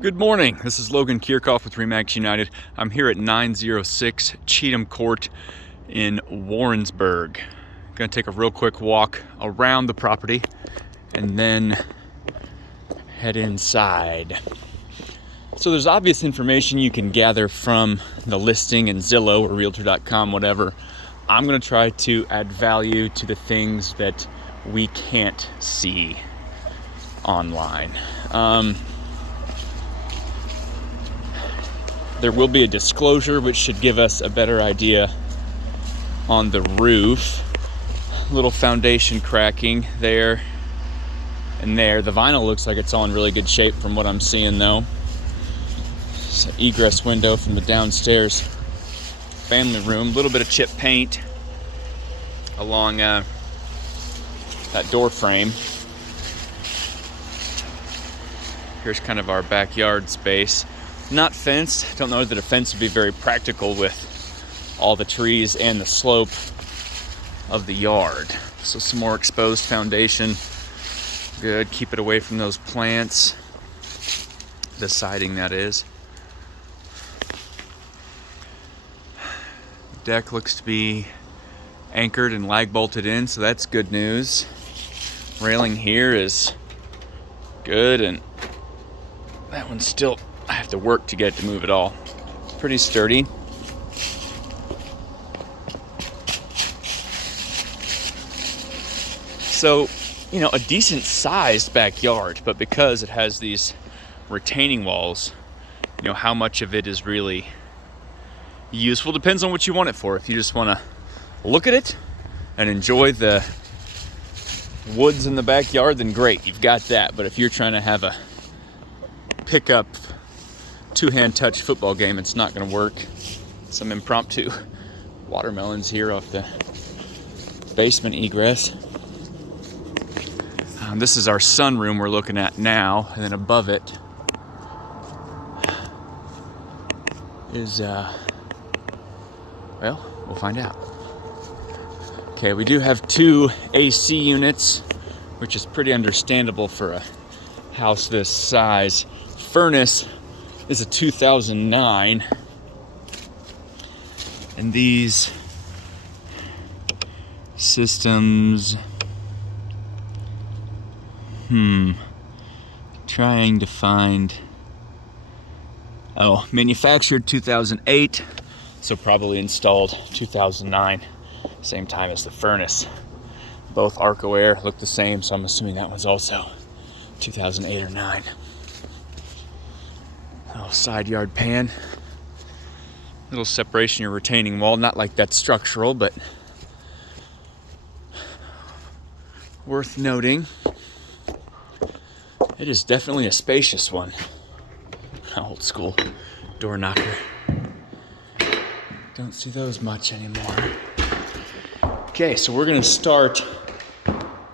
Good morning. This is Logan Kierkoff with Remax United. I'm here at 906 Cheatham Court in Warrensburg. Gonna take a real quick walk around the property and then head inside. So there's obvious information you can gather from the listing in Zillow or Realtor.com, whatever. I'm gonna try to add value to the things that we can't see online. There will be a disclosure which should give us a better idea on the roof. Little foundation cracking there and there. The vinyl looks like it's all in really good shape from what I'm seeing though. It's an egress window from the downstairs family room. A little bit of chip paint along that door frame. Here's kind of our backyard space. Not fenced. Don't know that a fence would be very practical with all the trees and the slope of the yard. So some more exposed foundation. Good. Keep it away from those plants. The siding, that is. Deck looks to be anchored and lag bolted in, so that's good news. Railing here is good, and that one's still, I have to work to get it to move at all. Pretty sturdy. So, a decent sized backyard, but because it has these retaining walls, how much of it is really useful depends on what you want it for. If you just want to look at it and enjoy the woods in the backyard, then great, you've got that. But if you're trying to have a pickup two-hand touch football game, it's not going to work. Some impromptu watermelons here off the basement egress. This is our sunroom we're looking at now, and then above it is, we'll find out. Okay, we do have 2 AC units, which is pretty understandable for a house this size. Furnace is a 2009, and these systems, trying to find, manufactured 2008, so probably installed 2009, same time as the furnace. Both ArcoAir look the same, so I'm assuming that one's also 2008 or 9. Little side yard pan. Little separation of your retaining wall. Not like that's structural, but worth noting. It is definitely a spacious one. Old school door knocker. Don't see those much anymore. Okay, so we're gonna start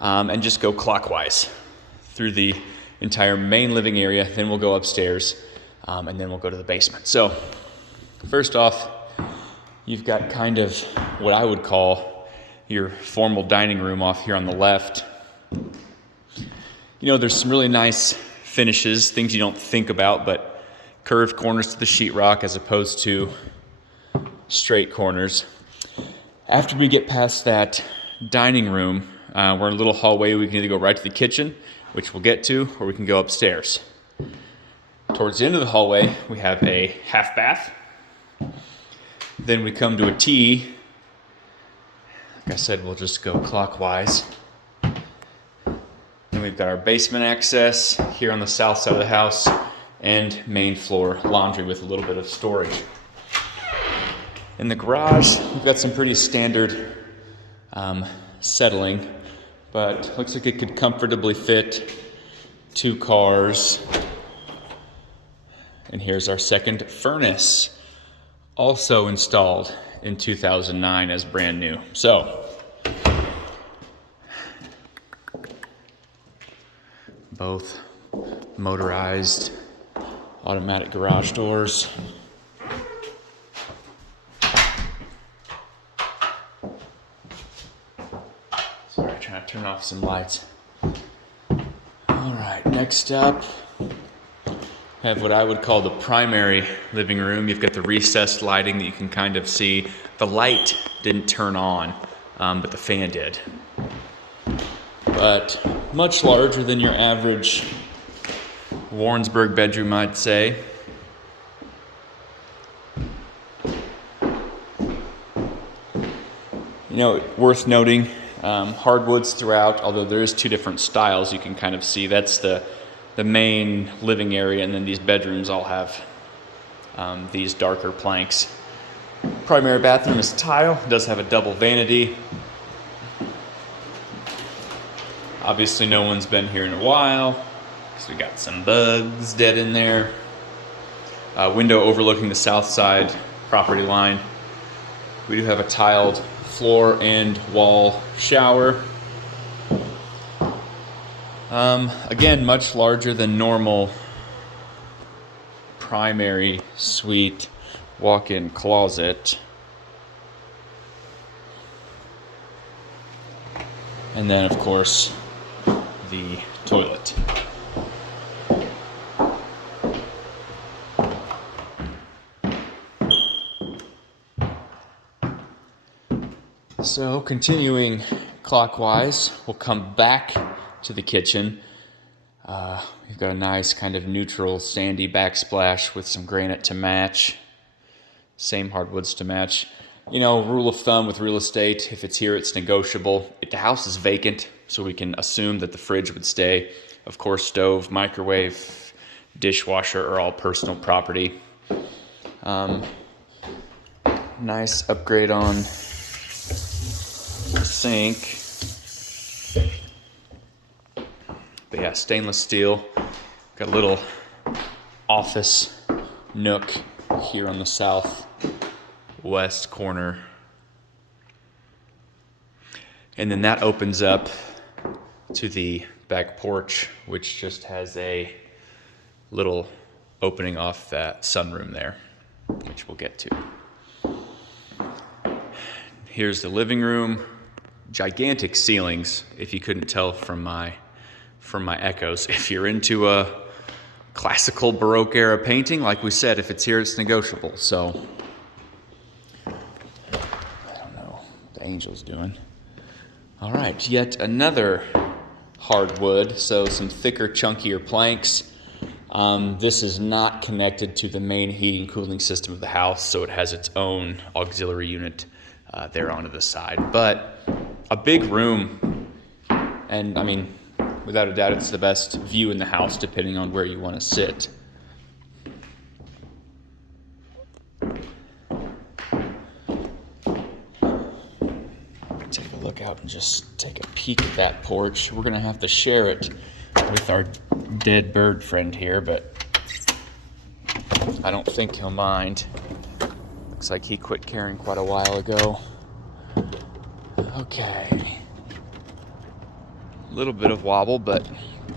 and just go clockwise through the entire main living area. Then we'll go upstairs. And then we'll go to the basement. So, first off, you've got kind of what I would call your formal dining room off here on the left. There's some really nice finishes, things you don't think about, but curved corners to the sheetrock as opposed to straight corners. After we get past that dining room, we're in a little hallway. We can either go right to the kitchen, which we'll get to, or we can go upstairs. Towards the end of the hallway, we have a half bath. Then we come to a T. Like I said, we'll just go clockwise. Then we've got our basement access here on the south side of the house and main floor laundry with a little bit of storage. In the garage, we've got some pretty standard settling, but looks like it could comfortably fit 2 cars. And here's our second furnace, also installed in 2009 as brand new. So, both motorized automatic garage doors. Sorry, trying to turn off some lights. All right, next up, have what I would call the primary living room. You've got the recessed lighting that you can kind of see. The light didn't turn on, but the fan did. But much larger than your average Warrensburg bedroom, I'd say. You know, worth noting, hardwoods throughout, although there is two different styles you can kind of see. That's the main living area, and then these bedrooms all have these darker planks. Primary bathroom is tile, it does have a double vanity. Obviously no one's been here in a while, because we got some bugs dead in there. Window overlooking the south side property line. We do have a tiled floor and wall shower. Again, much larger than normal primary suite walk-in closet. And then, of course, the toilet. So, continuing clockwise, we'll come back to the kitchen. We've got a nice kind of neutral sandy backsplash with some granite to match. Same hardwoods to match. You know, rule of thumb with real estate, if it's here, it's negotiable. If the house is vacant, so we can assume that the fridge would stay. Of course, stove, microwave, dishwasher are all personal property. Nice upgrade on the sink. But yeah, stainless steel. Got a little office nook here on the southwest corner. And then that opens up to the back porch, which just has a little opening off that sunroom there, which we'll get to. Here's the living room. Gigantic ceilings, if you couldn't tell from my echoes. If you're into a classical Baroque era painting, like we said, if it's here, it's negotiable. So, I don't know what the angel's doing. All right, yet another hardwood, so some thicker, chunkier planks. This is not connected to the main heating and cooling system of the house, so it has its own auxiliary unit there onto the side. But a big room, and I mean, without a doubt, it's the best view in the house, depending on where you want to sit. Take a look out and just take a peek at that porch. We're going to have to share it with our dead bird friend here, but I don't think he'll mind. Looks like he quit caring quite a while ago. Okay. A little bit of wobble, but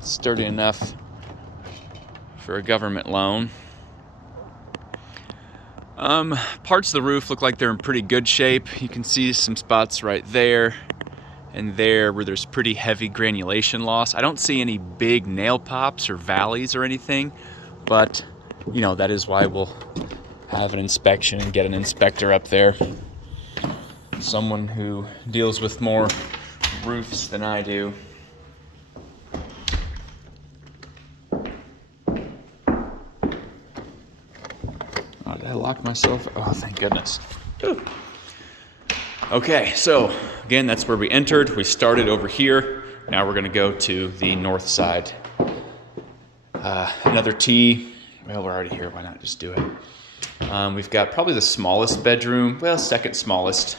sturdy enough for a government loan. Parts of the roof look like they're in pretty good shape. You can see some spots right there and there where there's pretty heavy granulation loss. I don't see any big nail pops or valleys or anything, but you know, that is why we'll have an inspection and get an inspector up there. Someone who deals with more roofs than I do. Oh, did I lock myself? Oh, thank goodness. Ooh. Okay, so again, that's where we entered. We started over here. Now we're going to go to the north side. Another T. Well, we're already here. Why not just do it? We've got probably the smallest bedroom. Well, second smallest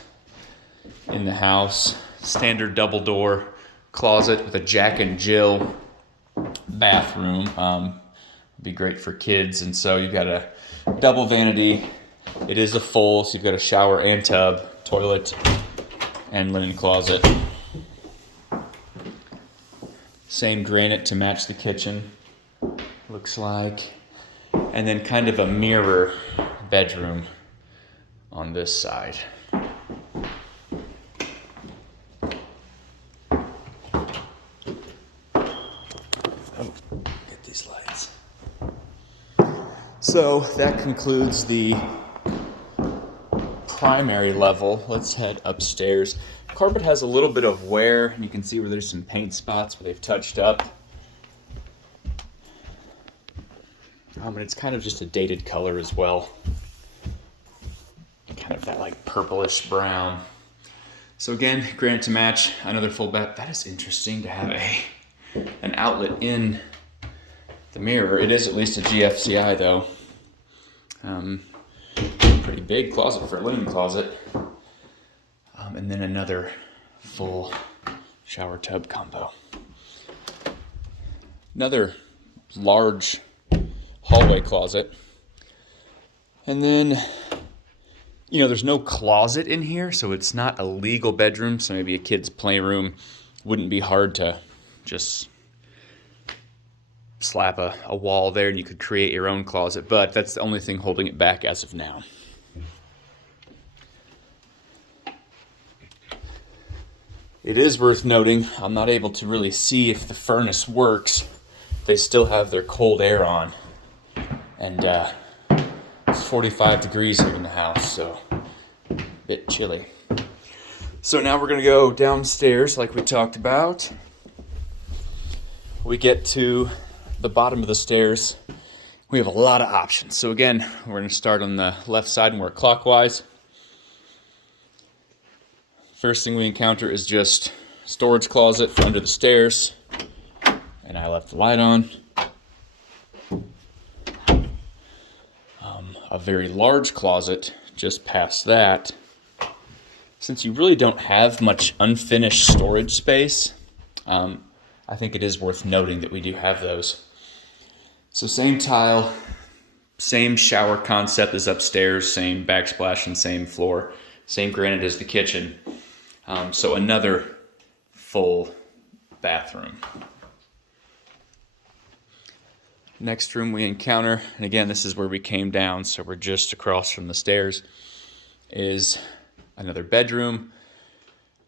in the house. Standard double door closet with a Jack and Jill bathroom. Would be great for kids. And so you've got a double vanity. It is a full, so you've got a shower and tub, toilet, and linen closet. Same granite to match the kitchen, looks like. And then kind of a mirror bedroom on this side. Oh, get these lights. So that concludes the primary level. Let's head upstairs. Carpet has a little bit of wear, and you can see where there's some paint spots where they've touched up. And it's kind of just a dated color as well. Kind of that like purplish brown. So again, granite to match, another full bath. That is interesting to have an outlet in the mirror. It is at least a GFCI though. Pretty big closet for a linen closet. And then another full shower tub combo. Another large hallway closet. And then, there's no closet in here, so it's not a legal bedroom. So maybe a kid's playroom wouldn't be hard to just slap a wall there and you could create your own closet, but that's the only thing holding it back as of now. It is worth noting, I'm not able to really see if the furnace works. They still have their cold air on, and it's 45 degrees here in the house, so a bit chilly. So now we're gonna go downstairs like we talked about. We get to the bottom of the stairs. We have a lot of options. So again, we're gonna start on the left side and work clockwise. First thing we encounter is just storage closet for under the stairs. And I left the light on. A very large closet just past that. Since you really don't have much unfinished storage space, I think it is worth noting that we do have those. So same tile, same shower concept as upstairs, same backsplash and same floor, same granite as the kitchen. So another full bathroom. Next room we encounter, and again, this is where we came down, so we're just across from the stairs, is another bedroom.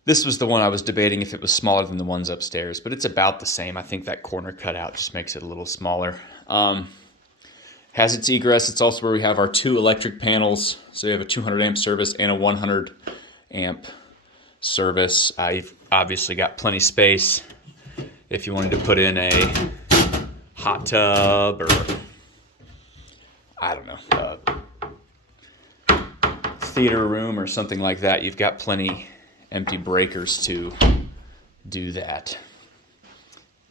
This was the one I was debating if it was smaller than the ones upstairs, but it's about the same. I think that corner cutout just makes it a little smaller. Has its egress. It's also where we have our 2 electric panels. So you have a 200 amp service and a 100 amp service. You've obviously got plenty space if you wanted to put in a hot tub or, I don't know, a theater room or something like that. You've got plenty empty breakers to do that.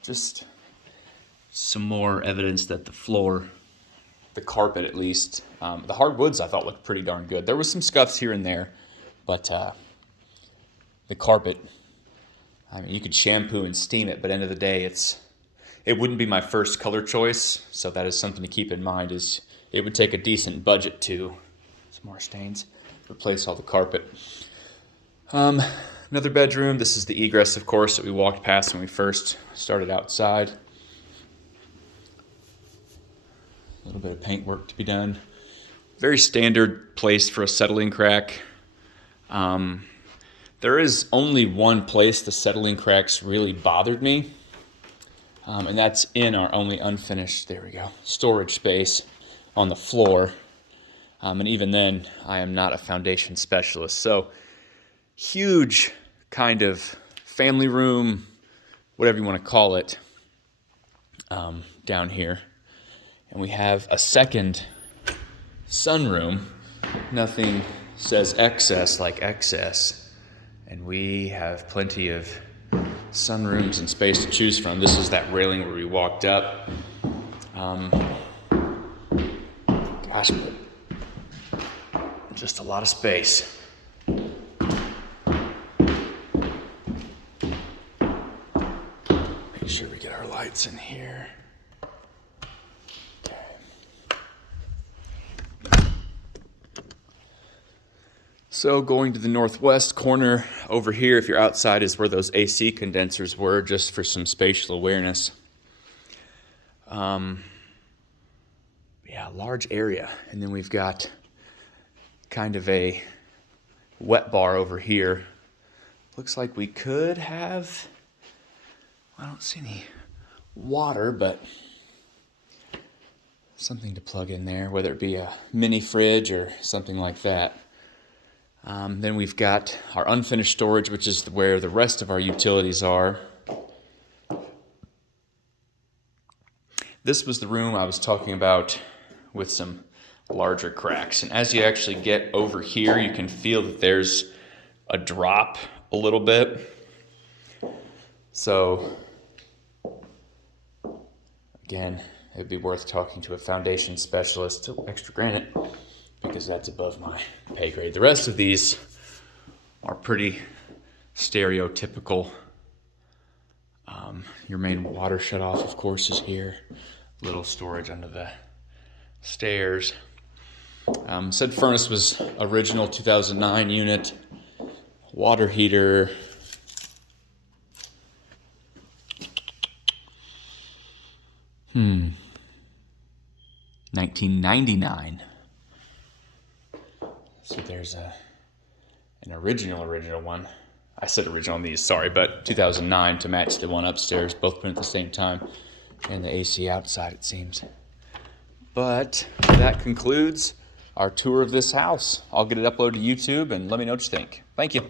Just some more evidence that the floor, the carpet at least, the hardwoods I thought looked pretty darn good. There was some scuffs here and there, but the carpet, I mean, you could shampoo and steam it, but end of the day, it wouldn't be my first color choice, so that is something to keep in mind. Is it would take a decent budget to, some more stains, replace all the carpet. Another bedroom. This is the egress, of course, that we walked past when we first started outside. A little bit of paint work to be done. Very standard place for a settling crack. There is only one place the settling cracks really bothered me, and that's in our only unfinished, there we go, storage space on the floor. And even then, I am not a foundation specialist. So huge kind of family room, whatever you want to call it, down here. And we have a second sunroom. Nothing says excess like excess. And we have plenty of sunrooms and space to choose from. This is that railing where we walked up. Gosh, but just a lot of space. Make sure we get our lights in here. Okay. So going to the northwest corner over here, if you're outside, is where those AC condensers were, just for some spatial awareness. Yeah, large area. And then we've got kind of a wet bar over here. Looks like we could have, I don't see any water, but something to plug in there, whether it be a mini fridge or something like that. Then we've got our unfinished storage, which is where the rest of our utilities are. This was the room I was talking about with some larger cracks. And as you actually get over here, you can feel that there's a drop a little bit. So, again, it'd be worth talking to a foundation specialist to extra granite, because that's above my pay grade. The rest of these are pretty stereotypical. Your main water shutoff, of course, is here. Little storage under the stairs. Said furnace was original 2009 unit. Water heater. Hmm. 1999. So there's an original one. I said original on these, sorry, but 2009 to match the one upstairs, both put at the same time, and the AC outside, it seems. But that concludes our tour of this house. I'll get it uploaded to YouTube, and let me know what you think. Thank you.